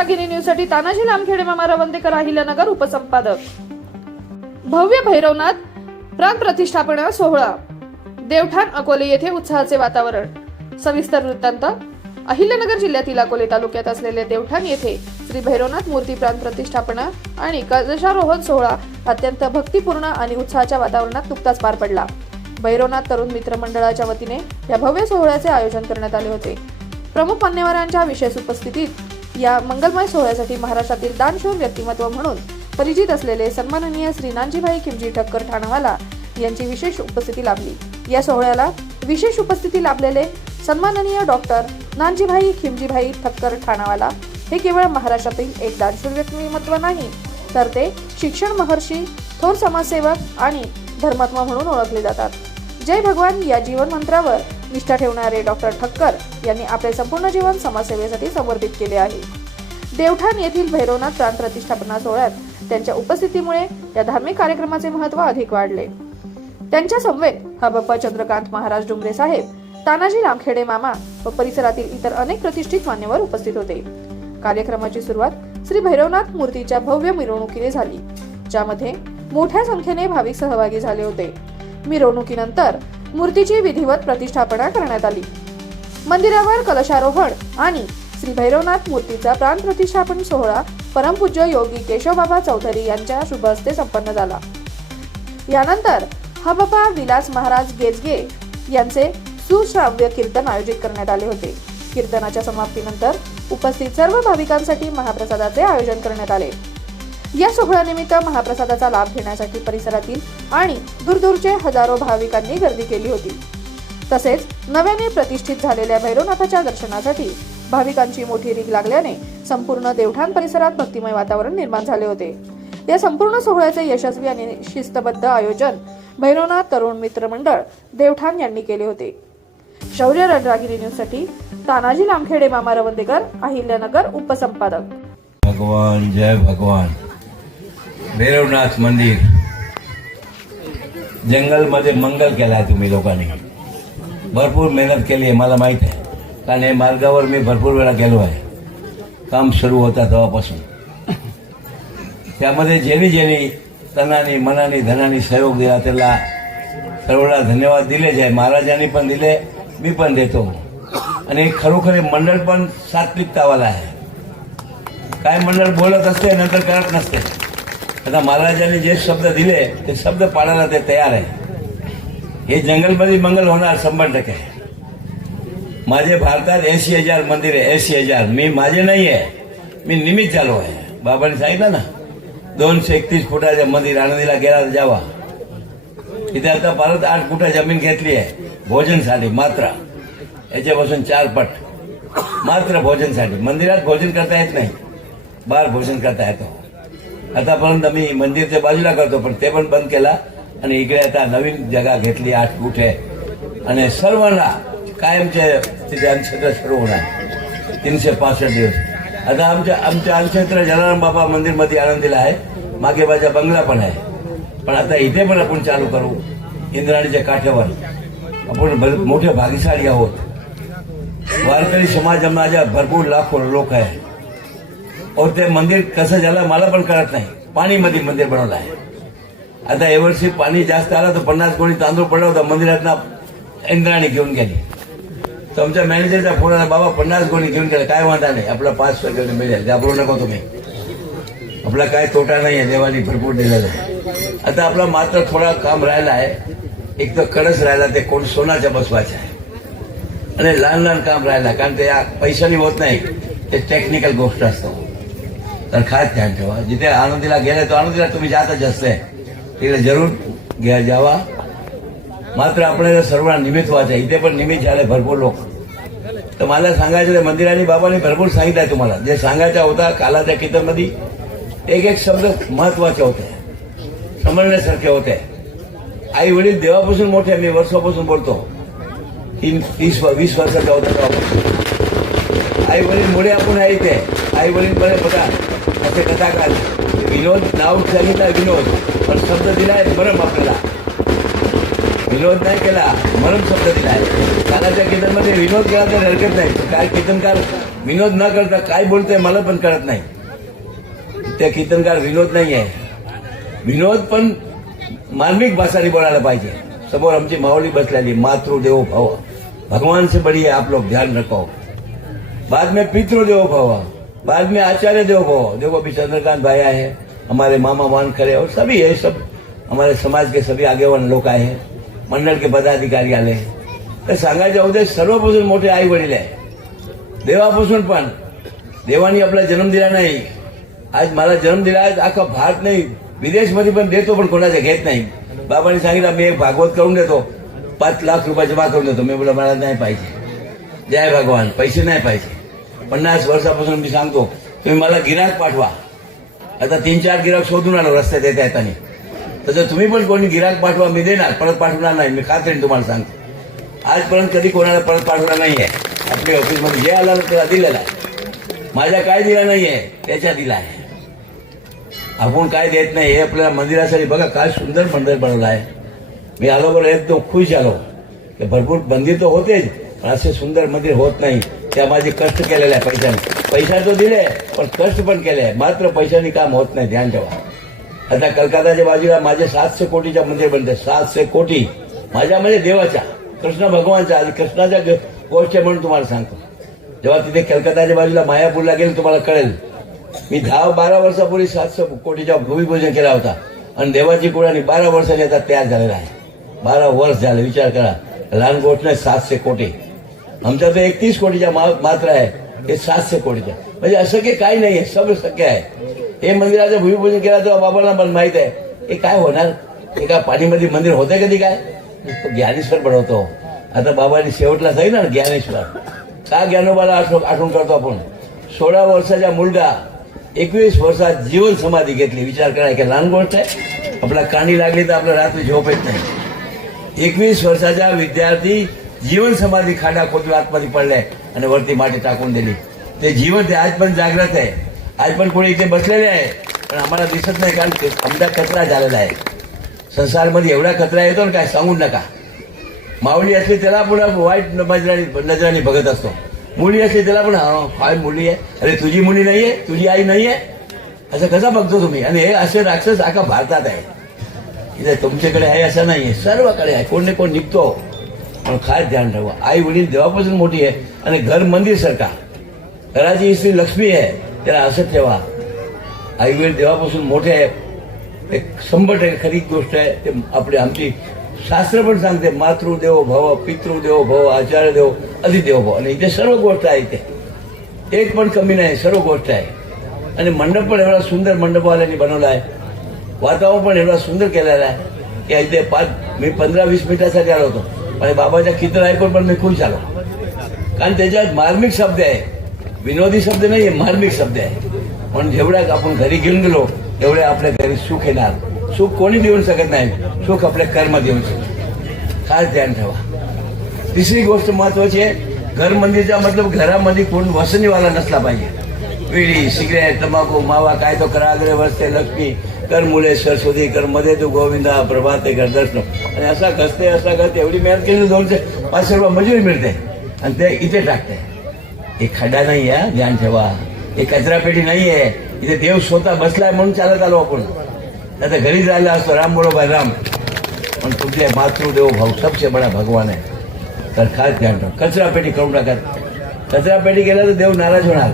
रागिनी न्यूजसाठी तानाजी लामखेडे मामा रवंदेकर अहिल्यानगर उपसंपादक. भव्य भैरवनाथ प्राण प्रतिष्ठापना सोहळा. देवठाण अकोले येथे उत्साहाचे वातावरण. सविस्तर वृत्तांत. अहिल्यानगर जिल्ह्यातील अकोले तालुक्यात असलेले देवठाण येथे श्री भैरवनाथ मूर्ती प्राण प्रतिष्ठापना आणि कलशारोहण सोहळा अत्यंत भक्तीपूर्ण आणि उत्साहाच्या वातावरणात नुकताच पार पडला. भैरवनाथ तरुण मित्र मंडळाच्या वतीने या भव्य सोहळ्याचे आयोजन करण्यात आले होते. प्रमुख मान्यवरांच्या विशेष उपस्थितीत या मंगलमय सोहळ्यासाठी महाराष्ट्रातील दानशूर व्यक्तिमत्व म्हणून परिचित असलेले सन्माननीय श्री नानजीभाई खिमजी ठक्कर ठाणावाला यांची विशेष उपस्थिती लाभली. या सोहळ्याला विशेष उपस्थिती लाभलेले सन्माननीय डॉक्टर नानजीभाई खिमजीभाई ठक्कर ठाणावाला हे केवळ महाराष्ट्रातील एक दानशूर व्यक्तिमत्व नाही तर ते शिक्षण महर्षी थोर समाजसेवक आणि धर्मात्मा म्हणून ओळखले जातात. जय भगवान या जीवन मंत्रावर निष्ठा ठेवणारे डॉक्टर ठक्कर यांनी आपले संपूर्ण जीवन समाजसेवेसाठी समर्पित केले आहे. देवठाण येथील भैरवनाथ प्राण प्रतिष्ठापना सोहळ्यात त्यांच्या उपस्थितीमुळे या धार्मिक कार्यक्रमाचे महत्त्व अधिक वाढले. त्यांच्या समवेत हा बाप्पा चंद्रकांत महाराज डुंगरे साहेब तानाजी रामखेडे मामा व परिसरातील इतर अनेक प्रतिष्ठित मान्यवर उपस्थित होते. कार्यक्रमाची सुरुवात श्री भैरवनाथ मूर्तीच्या भव्य मिरवणुकीने झाली ज्यामध्ये मोठ्या संख्येने भाविक सहभागी झाले होते. मिरवणुकीनंतर मूर्तीची विधिवत प्रतिष्ठापना करण्यात आली. मंदिरावर कलशारोहण आणि श्री भैरवनाथ मूर्तीचा प्राण प्रतिष्ठापन सोहळा परमपूज्य योगी केशवबाबा चौधरी यांच्या शुभ हस्ते संपन्न झाला. यानंतर हबाबा विलास महाराज गेजगे यांचे सुश्राव्य कीर्तन आयोजित करण्यात आले होते. कीर्तनाच्या समाप्तीनंतर उपस्थित सर्व भाविकांसाठी महाप्रसादाचे आयोजन करण्यात आले. या सोहळ्यानिमित्त महाप्रसादाचा लाभ घेण्यासाठी परिसरातील आणि दूरदूरचे हजारो भाविकांनी गर्दी केली होती. तसेच नव्याने प्रतिष्ठित झालेल्या भैरवनाथाच्या दर्शनासाठी भाविकांची मोठी रीग लागल्याने संपूर्ण देवठाण परिसरात भक्तिमय वातावरण निर्माण झाले होते. या संपूर्ण सोहळ्याचे यशस्वी आणि शिस्तबद्ध आयोजन भैरवनाथ तरुण मित्र मंडळ देवठाण यांनी केले होते. शौर्य रणरागिरी न्यूजसाठी तानाजी लामखेडे मामा रवंदेकर अहिल्यानगर उपसंपादक. भगवान जय भगवान. भैरवनाथ मंदिर। जंगलमध्ये मंगल केला आहे तुम्ही लोकांनी. भरपूर मेहनत केली आहे मला माहीत आहे. कारण हे मार्गावर मी भरपूर वेळा गेलो आहे. काम सुरू होता तेव्हापासून. त्यामध्ये ज्यांनी ज्यांनी तनाने मनाने धनाने सहयोग दिला त्याला सर्वांना धन्यवाद दिलेच आहे महाराजांनी पण दिले मी पण देतो. आणि खरोखर मंडळ पण सात्विकतावाला आहे. काय मंडळ बोलत असते नंतर करत नसते. आता महाराजांनी जे शब्द दिले ते शब्द पाळायला ते तयार आहे. हे जंगलमध्ये मंगल होणार शंभर टक्के. माझे भारतात ऐंशी हजार मंदिर आहे ऐंशी हजार. मी माझे नाही आहे मी निमित्त झालो आहे. बाबांनी सांगितलं ना दोनशे एकतीस फुटाचं मंदिर आनंदीला गेला जावा. तिथे आता परत आठ फुटा जमीन घेतली आहे भोजनसाठी मात्र. याच्यापासून चार पट. मात्र भोजनसाठी. मंदिरात भोजन करता येत नाही. बाहेर भोजन करता येतो. आतापर्यंत मी मंदिरच्या बाजूला करतो पण ते पण बंद केला. आणि इकडे आता नवीन जागा घेतली आठ फूट आहे आणि सर्वांना कायमचे तिथे अंशत्र सुरू होणार. तीनशे पासष्ट दिवस. आता आमच्या आमच्या अंशत्र जलाराम बाबा मंदिरमध्ये आनंदीला आहे. मागे माझा बंगला पण आहे. पण आता इथे पण आपण चालू करू. इंद्राणीच्या काठावर. आपण मोठे भागीशाली आहोत. वारकरी समाज माझ्या भरपूर लाखो लोक आहे और ते मंदिर कसं झालं मला पण कळत नाही. पाणीमध्ये मंदिर बनवलं आहे. आता यावर्षी पाणी जास्त आलं तर पन्नास कोणी तांदूळ पडला होता मंदिरात इंद्राणी घेऊन गेली. तर आमच्या मॅनेजरचा फोन आला बाबा पन्नास कोणी घेऊन गेले काय वांधा नाही आपला पाच टक्के मिळेल घाबरू नको तुम्ही. आपला काय तोटा नाही आहे देवानी भरपूर दिलेला आहे. आता आपला मात्र थोडा काम राहिला आहे. एक तर कडस राहिला ते कोण सोनाच्या बसवायचं आहे. आणि लहान लहान काम राहिला कारण ते पैशाने होत नाही ते टेक्निकल गोष्ट असतं. तर खास ध्यान ठेवा. जिथे आनंदीला गेलाय तो आनंदीला तुम्ही जातच असते तिकडे जरूर घ्या जावा. मात्र आपल्याला सर्वांना निमित्त व्हायचं इथे पण निमित्त झाले भरपूर लोक. तर मला सांगायचं ते मंदिराने बाबाने भरपूर सांगितलंय तुम्हाला. जे सांगायचा होता कालाच्या कीर्तनमध्ये एक एक शब्द महत्त्वाचे होते. समजण्यासारखे होते. आई वडील देवापासून मोठे मी वर्षापासून बोलतो. तीन तीस वीस वर्षाचा होता तेव्हापासून. आई वडील मुळे आपण आहे इथे. आई वडील बरे बघा. असे कथाकार विनोद नाव सांगितलं विनोद पण शब्द दिलाय मरम आपल्याला. विनोद नाही केला मरम शब्द दिलाय. कालाच्या कीर्तनमध्ये विनोद केला तर हरकत नाही. काय कीर्तनकार विनोद न करता काय बोलतोय मला पण कळत नाही. त्या कीर्तनकार विनोद नाही आहे विनोद पण मार्मिक भाषाने बोलायला पाहिजे. समोर आमची माऊली बसलेली मातृ देवो भगवान से बड़ी आप लोग ध्यान रखो. बाद में पितृ देवो बाद में आचार्य देवो भव देखो अभी चंद्रकांत भाई आए हैं हमारे मामा मान खड़े और सभी है सब हमारे समाज के सभी आगेवान लोक आए हैं मंडळ के पदाधिकारी आले तर सांगायचं उद्देश सर्वपासून मोठे आई वडील आहे देवापासून पण देवानी आपला जन्म दिला नाही। आज मला जन्म दिला आज अख्खा भारत नाही विदेशमध्ये पण देतो पण कोणाचा घेत नाही। बाबांनी सांगितलं मी एक भागवत करून देतो पाच लाख रुपये जमा करून देतो। मी बोला मला नाही पाहिजे। जय भगवान पैसे नाही पाहिजे। पन्नास वर्षापासून मी सांगतो तुम्ही मला गिराक पाठवा. आता तीन चार गिराक शोधून आलो रस्त्यात येता येताना. तसं तुम्ही पण कोणी गिराक पाठवा मी देणार परत पाठवणार नाही मी खात्रीने तुम्हाला सांगतो. आजपर्यंत कधी कोणाला परत पाठवला आहे आपल्या ऑफिसमध्ये जे आला त्याला दिलेला आहे. माझ्या काय दिला नाही आहे त्याच्या दिला आहे. आपण काय देत नाही हे आपल्याला मंदिरासाठी बघा काय सुंदर मंदिर बनवलं आहे. मी आलो बरं एकदम खुश आलो की भरपूर मंदिर तर होतेच. असे सुंदर मंदिर होत नाही. त्या माझे कष्ट केलेले आहे पैशाने. पैसा तो दिले पण कष्ट पण केले. आहे मात्र पैशाने काम होत नाही ध्यान ठेवा. आता कलकत्ताच्या बाजूला माझे सातशे कोटीच्या मंदिर बनते. सातशे कोटी माझ्या म्हणजे देवाच्या कृष्ण भगवानचा आणि कृष्णाच्या गोष्ट म्हणून तुम्हाला सांगतो. जेव्हा तिथे कलकत्ताच्या बाजूला मायापूरला गेलं तुम्हाला कळेल. मी दहा बारा वर्षापूर्वी सातशे कोटीच्या भूमिपूजन केला होता. आणि देवाची कुळाने बारा वर्षाच्या आता तयार झालेला आहे. बारा वर्ष झाले विचार करा. लहान गोष्ट नाही सातशे कोटी. आमचा तर एकतीस कोटीच्या मा- मात्र आहे ते सातशे कोटीच्या म्हणजे असं की काही नाही आहे सगळं शक्य आहे हे? मंदिराचं भूमिपूजन केलं तर बाबांना पण माहीत आहे। हे काय होणार? एका पाणीमध्ये मंदिर होतंय कधी काय? ज्ञानेश्वर बनवतो. आता बाबांनी शेवटला सांगितलं ना ज्ञानेश्वर. का ज्ञानोबाला आठवण आठवण करतो आपण? सोळा वर्षाचा मुलगा एकवीस वर्षात जीवन समाधी घेतली. विचार करा की लहान गोष्ट आहे. आपला काणी लागली तर आपल्या रात्री झोप येत नाही. एकवीस वर्षाचा विद्यार्थी जीवन समाधी खाडा खोदून आतमध्ये पडलाय आणि वरती माती टाकून दिली. ते जीवन ते आज पण जागृत आहे. आज पण कोणी इथे बसलेले आहे. पण आम्हाला दिसत नाही कारण आमचा कचरा झालेला आहे. संसारमध्ये एवढा कचरा येतो ना काय सांगू नका. माऊली असली त्याला पण वाईट नजराने नजराने बघत असतो. मुली असली त्याला पण हा, काय मुली आहे? अरे तुझी मुली नाहीये? तुझी आई नाहीये? असं कसं बघतो तुम्ही? आणि हे असे राक्षस आका भारतात आहे. इथे तुमच्याकडे आहे असं नाहीये. सर्वकडे आहे. कोण ना कोण निघतो. पण काय ध्यान ठेवा. आई वडील देवापासून मोठी आहे आणि घर मंदिर सरकार. घराची स्त्री लक्ष्मी आहे त्याला असं ठेवा. आई वडील देवापासून मोठे आहे एक शंभर टक्के खरी गोष्ट आहे ते आपली आमची शास्त्र पण सांगते मातृदेव भव पितृदेव भव आचार्य देव अधिदेव भव. आणि इथे सर्व गोष्ट आहे इथे. एक पण कमी नाही सर्व गोष्ट आहे. आणि मंडप पण एवढा सुंदर मंडपवाल्यांनी बनवला आहे. वातावरण पण एवढा सुंदर केलेला आहे. की इथे पाच मी पंधरा वीस मिनिटासाठी आलो होतो. आणि बाबाच्या कीर्तन ऐकून पण मी खुश आलो कारण त्याच्यात मार्मिक शब्द आहे. विनोदी शब्द नाही मार्मिक शब्द आहे. पण जेवढ्या आपण घरी घेऊन गेलो तेवढ्या आपल्या घरी सुख येणार. सुख कोणी देऊ शकत नाही. सुख आपल्या कर्म देऊ शकत खास ध्यान ठेवा. तिसरी गोष्ट महत्वाची आहे. घर मंदिरचा मतलब घरामध्ये कोण वसनीवाला नसला पाहिजे. विडी सिगरेट तंबाखू मावा काय तो कराग्रे वसते लक्ष्मी कर मुले सरस्वती कर मध्ये तू गोविंदा प्रभाते कर दर्शन. आणि असा घसते असा घसते एवढी मेहनत केली दोनशे पाचशे रुपये मजुरी मिळते. आणि ते इथे टाकते. हे खड्डा नाही आहे ध्यान ठेवा. हे कचरापेटी नाही आहे. इथे देव स्वतः बसलाय म्हणून चालत आलो आपण. आता घरी जायला असतो राम बोलो भाई राम. पण तुमचे मातृदेव भाऊ सबसे बडा भगवान आहे. तर खास ध्यान ठेवा. कचरापेटी करून टाकत कचरापेटी केला तर देव नाराज होणार.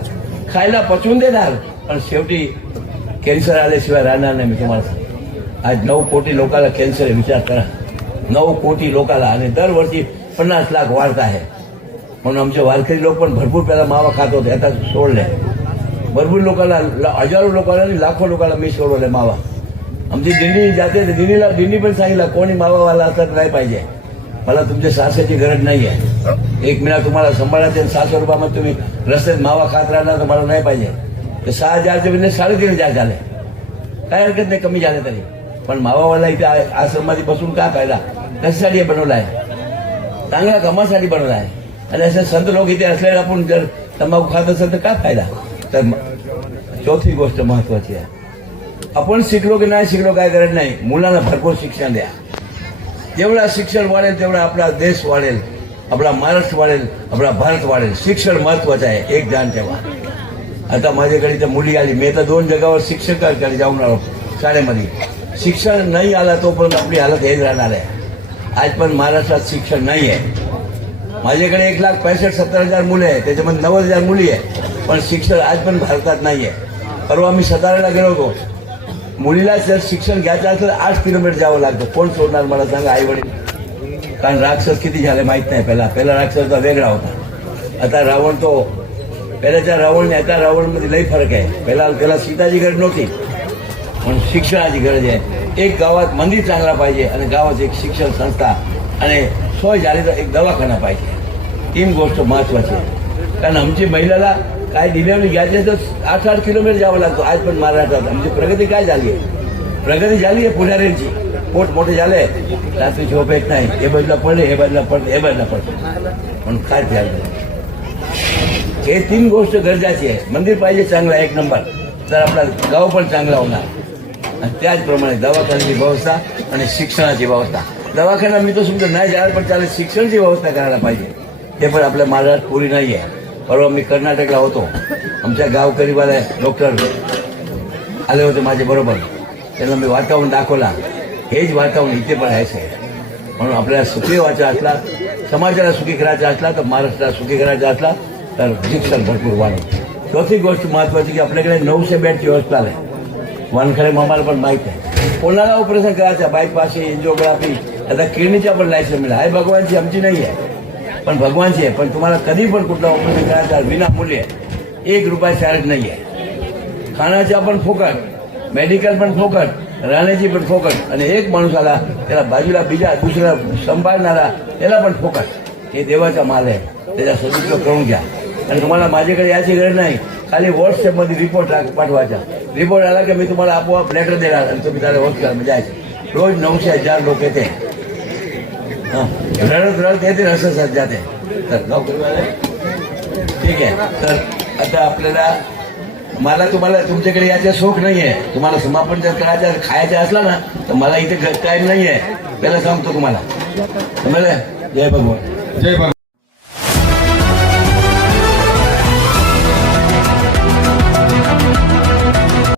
खायला पचवून देणार. पण शेवटी कॅन्सर आल्याशिवाय राहणार नाही मी तुम्हाला सांगतो. आज नऊ कोटी लोकांना कॅन्सर आहे विचार करा नऊ कोटी लोकांना आणि दरवर्षी पन्नास लाख वाढत आहे म्हणून आमचे वारकरी लोक पण भरपूर पहिला मावा खात होते आता सोडले भरपूर लोकांना हजारो लोकांना आणि लाखो लोकांना मी सोडवले मावा आमची दिंडी जाते दिंडीला दिंडी पण सांगितलं कोणी मावावाला असं नाही पाहिजे मला तुमच्या सासऱ्याची गरज नाही आहे एक महिना तुम्हाला सांभाळायचे आणि रुपयामध्ये तुम्ही रस्त्यात मावा खात राहणार तर मला नाही पाहिजे तर सहा हजारचे म्हणजे साडेतीन हजार झाले काय हरकत नाही कमी झाले तरी पण मावावाला इथे आश्रमात बसून का फायदा कशासाठी हे बनवलं आहे चांगल्या कामासाठी बनवला आहे आणि असे संत लोक इथे असल्याने आपण जर तंबाखू खात असेल तर काय फायदा तर चौथी गोष्ट महत्वाची आहे आपण शिकलो की नाही शिकलो काय करत नाही मुलांना भरपूर शिक्षण द्या जेवढा शिक्षण वाढेल तेवढा आपला देश वाढेल आपला महाराष्ट्र वाढेल आपला भारत वाढेल शिक्षण महत्वाचं आहे एक ध्यान ठेवा आता माझ्याकडे त्या मुली आली. मी आता दोन जगावर शिक्षकाकडे जाऊन आलो शाळेमध्ये. शिक्षण नाही आला तोपर्यंत आपली हालत हेच राहणार आहे. आज पण महाराष्ट्रात शिक्षण नाही आहे माझ्याकडे एक लाख पैसष्ट सत्तर हजार मुले आहे त्याच्यामध्ये नव्वद हजार मुली आहे पण शिक्षण आज पण भारतात नाही आहे परवा मी साताऱ्याला गेलो होतो. मुलीला जर शिक्षण घ्यायचं असेल तर आठ किलोमीटर जावं लागतं. कोण सोडणार मला सांगा आई वडील कारण राक्षस किती झाले माहीत नाही. पहिला पहिला राक्षस वेगळा होता. आता रावण तो पहिल्याच्या रावण आता रावणमध्ये लई फरक आहे. पहिला त्याला सीताची गरज नव्हती. पण शिक्षणाची गरज आहे. एक गावात मंदिर चांगला पाहिजे आणि गावात एक शिक्षण संस्था आणि सोय झाली तर एक दवाखाना पाहिजे. तीन गोष्ट महत्वाची आहे. कारण आमची महिलाला काय डिलेवरी घ्यायचे तर आठ आठ किलोमीटर जावं लागतो. आज पण महाराष्ट्रात आमची प्रगती काय झाली आहे? प्रगती झाली आहे पुढाऱ्यांची. पोट मोठे झाले रात्री झोप येत नाही. हे बाजूला पडले हे बाजूला पडले हे बाजूला पडले. पण काय झालं हे तीन गोष्ट गरजाची आहे. मंदिर पाहिजे चांगलं एक नंबर. तर आपला गाव पण चांगला होणार. आणि त्याचप्रमाणे दवाखान्याची व्यवस्था आणि शिक्षणाची व्यवस्था. दवाखाना मी तो समजा नाही जाणार पण त्याला शिक्षणाची व्यवस्था करायला पाहिजे. ते पण आपल्या महाराष्ट्रात पुरी नाही आहे. परवा मी कर्नाटकला होतो. आमच्या गावकरीवाले डॉक्टर आले होते माझे बरोबर. त्यांना मी वातावरण दाखवला. हेच वातावरण इथे पण आहे साहेब. म्हणून आपल्याला सुखी व्हायचा असला समाजाला सुखी करायचा असला तर महाराष्ट्राला सुखी करायचा असला तर शिक्षण भरपूर वाढेल. चौथी गोष्ट महत्वाची की आपल्याकडे नऊशे बेडची व्यवस्था आहे. वानखडे मामाला पण माहीत आहे. कोणाला ऑपरेशन करायचं बायपास एन्जिओग्राफी आता किडनीच्या पण लायसन मिळालं. आहे भगवानची आमची नाही आहे. पण भगवानची आहे. पण तुम्हाला कधी पण कुठलं ऑपरेशन करायचं विनामूल्य एक रुपया चार्ज नाही आहे. खाण्याच्या पण फोकट मेडिकल पण फोकट राहण्याची पण फोकट आणि एक माणूस आला त्याला बाजूला बिजा दुसरा सांभाळणारा त्याला पण फोकट. हे देवाचा माल आहे. त्याचा सदुपयोग करून घ्या. आणि तुम्हाला माझ्याकडे याची गरज नाही. खाली व्हॉट्सअपमध्ये रिपोर्ट पाठवायचा. रिपोर्ट आला की मी तुम्हाला आपोआप लेटर देणार आणि तुम्ही त्याला व्हॉट्सअप जायचे रोज नऊशे हजार लोक येते. रडत रडत येते असं सध्या ते तर ठीक आहे. तर आता आपल्याला मला तुम्हाला तुमच्याकडे याचा शोक नाही आहे. तुम्हाला समापन जर करायचं खायचं असला ना तर मला इथे टाईम नाही आहे. पहिला सांगतो तुम्हाला. समजलं? जय भगवान. जय भगवान.